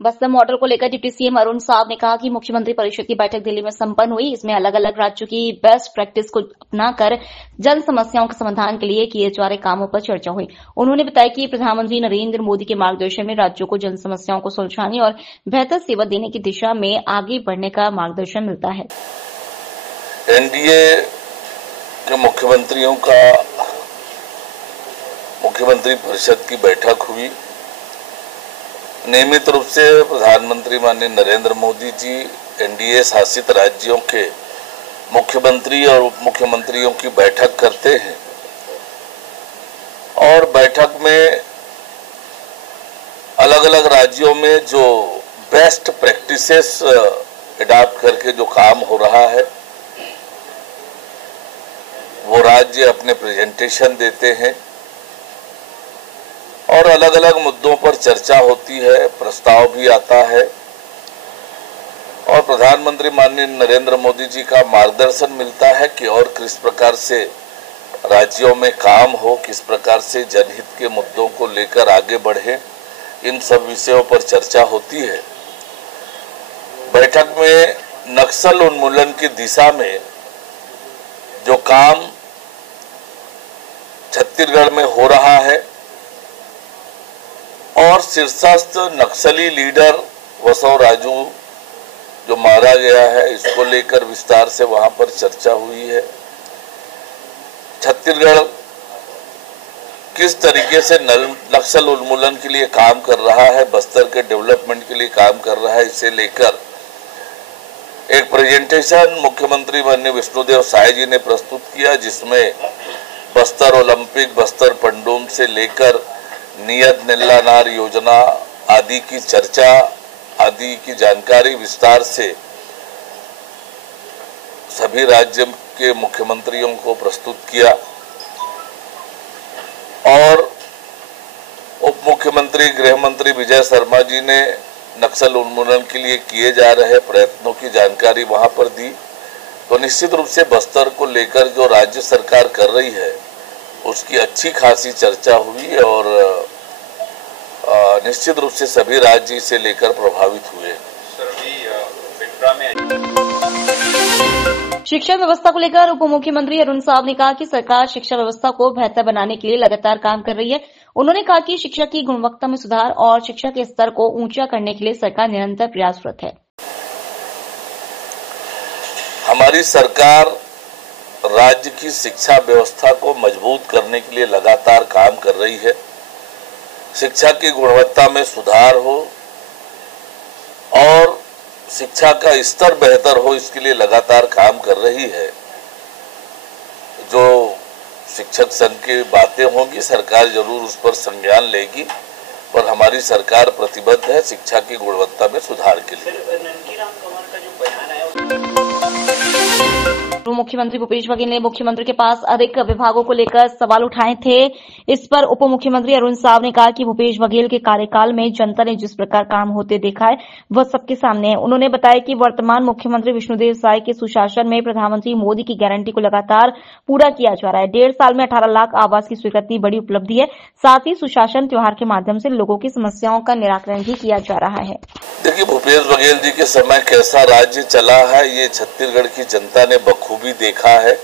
Bastar model को लेकर deputy CM Arun Sao ने कहा कि मुख्यमंत्री परिषद की बैठक दिल्ली में संपन्न हुई। इसमें अलग अलग राज्यों की बेस्ट प्रैक्टिस को अपनाकर जन समस्याओं के समाधान के लिए किए जा रहे कामों पर चर्चा हुई। उन्होंने बताया कि प्रधानमंत्री नरेंद्र मोदी के मार्गदर्शन में राज्यों को जन समस्याओं को सुलझाने और बेहतर सेवा देने की दिशा में आगे बढ़ने का मार्गदर्शन मिलता है। एनडीए के मुख्यमंत्रियों का मुख्यमंत्री परिषद की बैठक हुई। नियमित रूप से प्रधानमंत्री माननीय नरेंद्र मोदी जी एनडीए शासित राज्यों के मुख्यमंत्री और उप मुख्यमंत्रियों की बैठक करते हैं और बैठक में अलग अलग राज्यों में जो बेस्ट प्रैक्टिसेस अडॉप्ट करके जो काम हो रहा है वो राज्य अपने प्रेजेंटेशन देते हैं और अलग अलग मुद्दों पर चर्चा होती है, प्रस्ताव भी आता है और प्रधानमंत्री माननीय नरेंद्र मोदी जी का मार्गदर्शन मिलता है कि और किस प्रकार से राज्यों में काम हो, किस प्रकार से जनहित के मुद्दों को लेकर आगे बढ़े, इन सब विषयों पर चर्चा होती है। बैठक में नक्सल उन्मूलन की दिशा में जो काम छत्तीसगढ़ में हो रहा है और शीर्षस्थ नक्सली लीडर वसव राजू जो मारा गया है, इसको लेकर विस्तार से वहां पर चर्चा हुई है। छत्तीसगढ़ किस तरीके से नक्सल उन्मूलन के लिए काम कर रहा है, बस्तर के डेवलपमेंट के लिए काम कर रहा है, इसे लेकर एक प्रेजेंटेशन मुख्यमंत्री माननीय विष्णुदेव साय जी ने प्रस्तुत किया, जिसमें बस्तर ओलंपिक, बस्तर पंडूम से लेकर नियत नीलानार योजना आदि की चर्चा, आदि की जानकारी विस्तार से सभी राज्य के मुख्यमंत्रियों को प्रस्तुत किया और उप मुख्यमंत्री गृह मंत्री विजय शर्मा जी ने नक्सल उन्मूलन के लिए किए जा रहे प्रयत्नों की जानकारी वहां पर दी। तो निश्चित रूप से बस्तर को लेकर जो राज्य सरकार कर रही है उसकी अच्छी खासी चर्चा हुई और निश्चित रूप से सभी राज्य इसे लेकर प्रभावित हुए। शिक्षा व्यवस्था को लेकर उप मुख्यमंत्री अरुण साव ने कहा कि सरकार शिक्षा व्यवस्था को बेहतर बनाने के लिए लगातार काम कर रही है। उन्होंने कहा कि शिक्षा की गुणवत्ता में सुधार और शिक्षा के स्तर को ऊंचा करने के लिए सरकार निरंतर प्रयासरत है। हमारी सरकार राज्य की शिक्षा व्यवस्था को मजबूत करने के लिए लगातार काम कर रही है। शिक्षा की गुणवत्ता में सुधार हो और शिक्षा का स्तर बेहतर हो, इसके लिए लगातार काम कर रही है। जो शिक्षक संघ की बातें होंगी सरकार जरूर उस पर संज्ञान लेगी, पर हमारी सरकार प्रतिबद्ध है शिक्षा की गुणवत्ता में सुधार के लिए। मुख्यमंत्री भूपेश बघेल ने मुख्यमंत्री के पास अधिक विभागों को लेकर सवाल उठाए थे। इस पर उप मुख्यमंत्री अरुण साव ने कहा कि भूपेश बघेल के कार्यकाल में जनता ने जिस प्रकार काम होते देखा है वह सबके सामने है। उन्होंने बताया कि वर्तमान मुख्यमंत्री विष्णुदेव साय के सुशासन में प्रधानमंत्री मोदी की गारंटी को लगातार पूरा किया जा रहा है। 1.5 साल में 18 लाख आवास की स्वीकृति बड़ी उपलब्धि है। साथ ही सुशासन त्योहार के माध्यम से लोगों की समस्याओं का निराकरण भी किया जा रहा है। देखिए, भूपेश बघेल जी के समय कैसा राज्य चला है ये छत्तीसगढ़ की जनता ने बखूबी देखा है।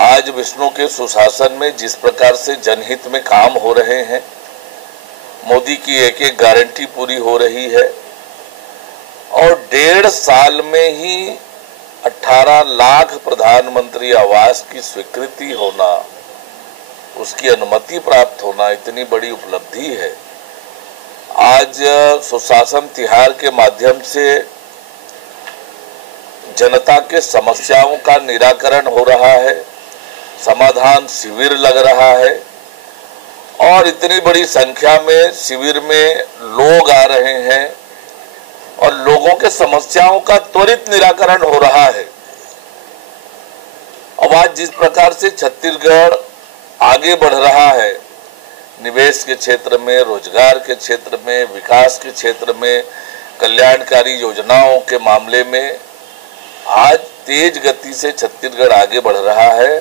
आज विष्णु के सुशासन में जिस प्रकार से जनहित में काम हो रहे हैं, मोदी की एक एक गारंटी पूरी हो रही है और 1.5 साल में ही 18 लाख प्रधानमंत्री आवास की स्वीकृति होना, उसकी अनुमति प्राप्त होना इतनी बड़ी उपलब्धि है। आज सुशासन तिहार के माध्यम से जनता के समस्याओं का निराकरण हो रहा है, समाधान शिविर लग रहा है और इतनी बड़ी संख्या में शिविर में लोग आ रहे हैं और लोगों के समस्याओं का त्वरित निराकरण हो रहा है। अब आज जिस प्रकार से छत्तीसगढ़ आगे बढ़ रहा है, निवेश के क्षेत्र में, रोजगार के क्षेत्र में, विकास के क्षेत्र में, कल्याणकारी योजनाओं के मामले में आज तेज गति से छत्तीसगढ़ आगे बढ़ रहा है।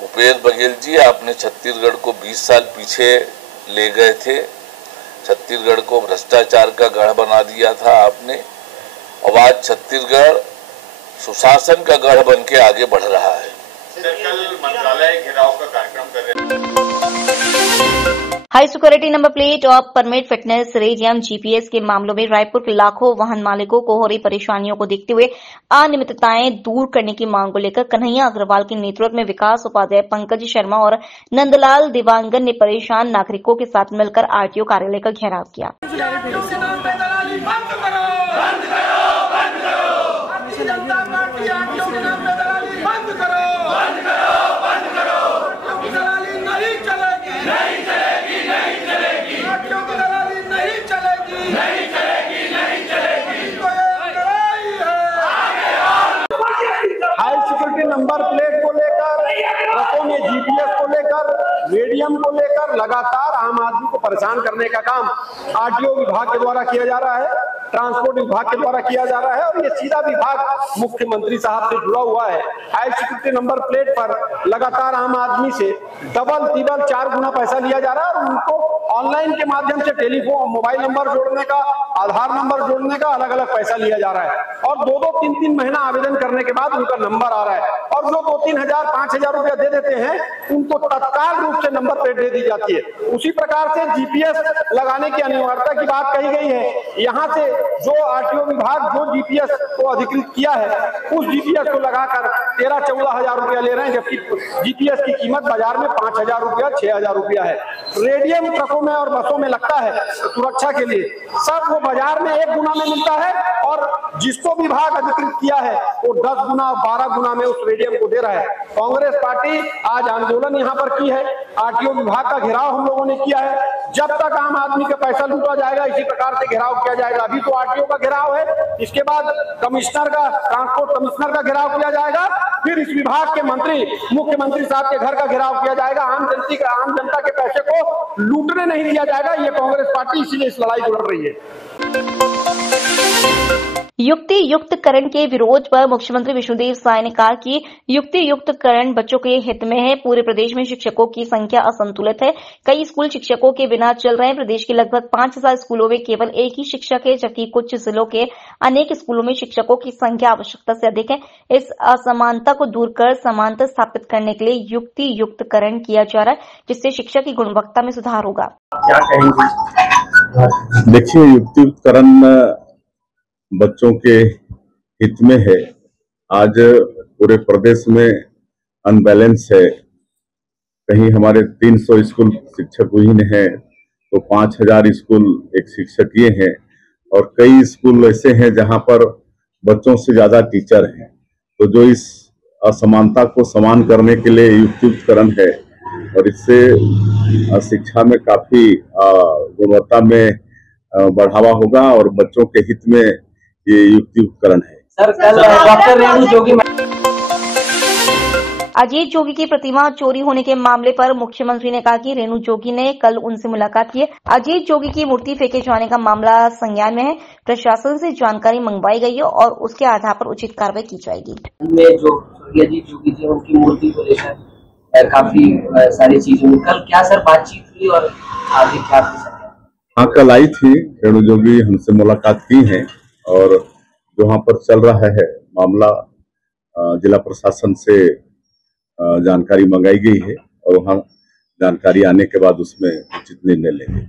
भूपेश बघेल जी, आपने छत्तीसगढ़ को 20 साल पीछे ले गए थे। छत्तीसगढ़ को भ्रष्टाचार का गढ़ बना दिया था आपने। अब आज छत्तीसगढ़ सुशासन का गढ़ बन के आगे बढ़ रहा है। कल मंत्रालय घेराव का कार्यक्रम कर रहे हैं। हाई सिक्योरिटी नंबर प्लेट और परमिट फिटनेस रेडियम जीपीएस के मामलों में रायपुर के लाखों वाहन मालिकों को हो रही परेशानियों को देखते हुए अनियमितताएं दूर करने की मांग को लेकर कन्हैया अग्रवाल के नेतृत्व में विकास उपाध्याय, पंकज शर्मा और नंदलाल देवांगन ने परेशान नागरिकों के साथ मिलकर आरटीओ कार्यालय का घेराव किया। हाई सिक्योरिटी नंबर प्लेट को लेकर, ट्रकों में जीपीएस को लेकर, मीडियम को लेकर लगातार आम आदमी को परेशान करने का काम आरटीओ विभाग के द्वारा किया जा रहा है, ट्रांसपोर्ट विभाग के द्वारा किया जा रहा है और ये सीधा विभाग मुख्यमंत्री साहब से जुड़ा हुआ है। हाई सिक्योरिटी नंबर प्लेट पर लगातार आम आदमी से डबल तिबल 4 गुना पैसा लिया जा रहा है और उनको ऑनलाइन के माध्यम से टेलीफोन, मोबाइल नंबर जोड़ने का, आधार नंबर जोड़ने का अलग अलग पैसा लिया जा रहा है और 2-2, 3-3 महीना आवेदन करने के बाद उनका नंबर आ रहा है और जो 2-3 हजार 5 हजार रुपया दे देते हैं उनको तत्काल रूप से नंबर प्लेट दे दी जाती है। उसी प्रकार से जीपीएस लगाने की अनिवार्यता की बात कही गई है। यहाँ से जो आरटीओ विभाग जो जीपीएस को अधिकृत किया है उस जीपीएस को लगाकर 13-14 हजार रुपया ले रहे हैं, जबकि जीपीएस की कीमत बाजार में 5 हजार रुपया, 6 हजार रुपया है। रेडियम ट्रकों में और बसों में लगता है सुरक्षा के लिए, सब वो बाजार में 1 गुना में मिलता है और जिसको विभाग अधिकृत किया है वो 10 गुना 12 गुना में उस रेडियम को दे रहा है। कांग्रेस पार्टी आज आंदोलन यहाँ पर की है, आरटीओ विभाग का घेराव हम लोगों ने किया है। जब तक आम आदमी का पैसा लूटा जाएगा इसी प्रकार से घेराव किया जाएगा। अभी तो आरटीओ का घेराव है, इसके बाद कमिश्नर का, ट्रांसपोर्ट कमिश्नर का घेराव किया जाएगा, फिर इस विभाग के मंत्री, मुख्यमंत्री साहब के घर का घेराव किया जाएगा। आम जनता के पैसे को लूटने नहीं दिया जाएगा। ये कांग्रेस पार्टी इसीलिए इस लड़ाई को लड़ रही है। युक्ति युक्तकरण के विरोध पर मुख्यमंत्री विष्णुदेव साय ने कहा कि युक्ति युक्तकरण बच्चों के हित में है। पूरे प्रदेश में शिक्षकों की संख्या असंतुलित है। कई स्कूल शिक्षकों के बिना चल रहे हैं। प्रदेश के लगभग 5000 स्कूलों में केवल एक ही शिक्षक है, जबकि कुछ जिलों के अनेक स्कूलों में शिक्षकों की संख्या आवश्यकता से अधिक है। इस असमानता को दूर कर समानता स्थापित करने के लिए युक्ति युक्तकरण किया जा रहा है, जिससे शिक्षा की गुणवत्ता में सुधार होगा। क्या कहेंगे? देखिए, युक्ति युक्तकरण बच्चों के हित में है। आज पूरे प्रदेश में अनबैलेंस है। कहीं हमारे 300 स्कूल शिक्षकहीन हैं तो 5000 स्कूल एक शिक्षकीय हैं और कई स्कूल ऐसे हैं जहां पर बच्चों से ज्यादा टीचर हैं। तो जो इस असमानता को समान करने के लिए युक्ति युक्तकरण है और इससे शिक्षा में काफी गुणवत्ता में बढ़ावा होगा और बच्चों के हित में ये युक्ति उपकरण है। सर, कल डॉक्टर रेणु जोगी अजीत जोगी की प्रतिमा चोरी होने के मामले पर मुख्यमंत्री ने कहा कि रेणु जोगी ने कल उनसे मुलाकात की। अजीत जोगी की मूर्ति फेंके जाने का मामला संज्ञान में है। प्रशासन से जानकारी मंगवाई गई है और उसके आधार पर उचित कार्रवाई की जाएगी। में जो अजीत जोगी थे उनकी मूर्ति को लेकर काफी सारी चीजें, कल क्या सर बातचीत हुई और आगे क्या? हाँ, कल आई थी रेणु जोगी, हमसे मुलाकात की है और जो वहाँ पर चल रहा है मामला जिला प्रशासन से जानकारी मंगाई गई है और वहाँ जानकारी आने के बाद उसमें उचित निर्णय लेंगे।